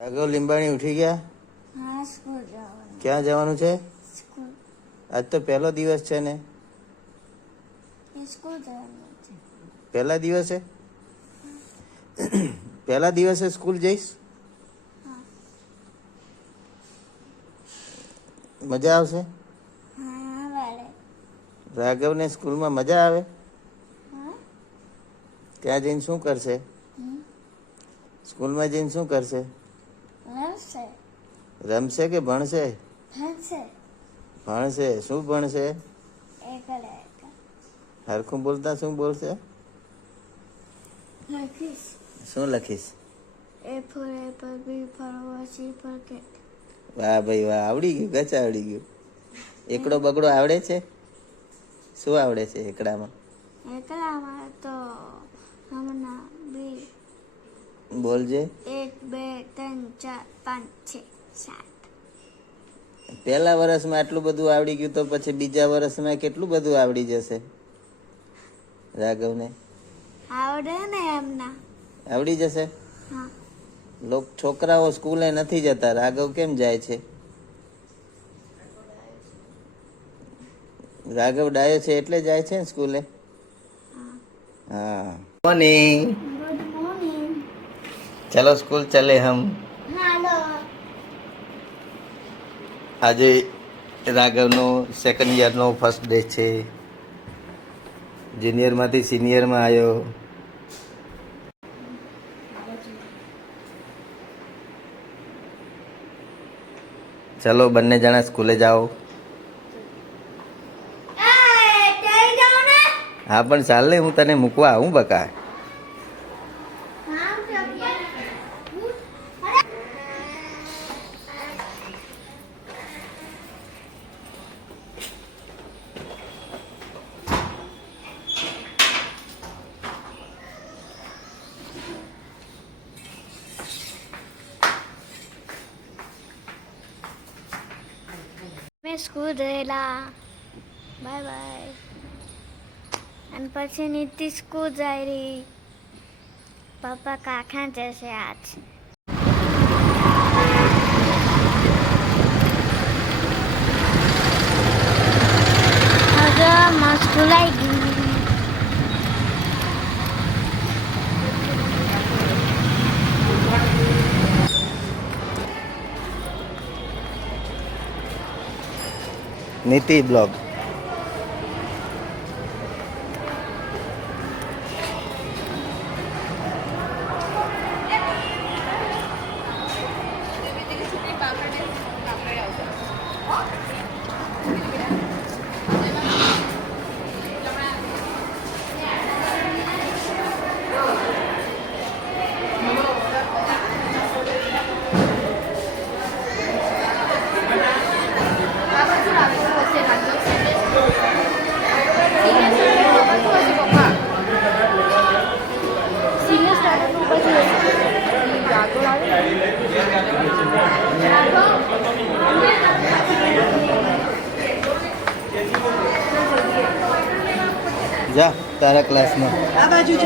રાઘવ લીંબાણી ઉઠી ગયા? ક્યાં જવાનું છે? આજ તો પહેલો દિવસ છે ને. પહેલા દિવસે? પહેલા દિવસે સ્કૂલ જઈશ? મજા આવશે? રાઘવને સ્કૂલમાં મજા આવે? ત્યાં જઈને શું કરશે. સ્કૂલમાં જઈને શું કરશે? રમશે રમશે કે ભણશે? ભણશે. ભણશે. શું ભણશે? હરખું બોલતા શું બોલશે? લખીશ. શું લખીશ? A for apple B for વોસી for cat વાહ ભાઈ વાહ આવડી ગયું ગચ આવડી ગયું. એકડો બગડો આવડે છે? શું આવડે છે એકડામાં? એકડામાં તો હમણાં બી. બોલજે. એક ત્રણ ચાર પાંચ છ સાત. પહેલા વર્ષમાં આટલું બધું આવડી ગયું તો પછી બીજા વર્ષમાં કેટલું બધું આવડી જશે? રાઘવને? આવડે ને એમના. આવડી જશે? લોક છોકરાઓ સ્કૂલે નથી જતા. રાઘવ કેમ જાય છે? રાઘવ ડાયો છે એટલે જાય છે ને સ્કૂલે? હા. મોર્નિંગ ચલો સ્કૂલ ચલે હમ આજે રાઘવનો સેકન્ડ યરનો ફર્સ્ટ ડે છે જુનિયરમાંથી સિનિયરમાં આવ્યો ચલો બંને જણા સ્કૂલે જાઓ હા પણ ચાલ ને હું તને મૂકવા આવું બકા સ્કૂલ ગયેલા બાય બાય અને પછી નીતિ સ્કૂલ જાય રહી પપ્પા કાકા જશે આજ હવે માં સ્કૂલ આવી ગઈ નીતિ બ્લોગ. જા તારા ક્લાસમાં આ બાજુ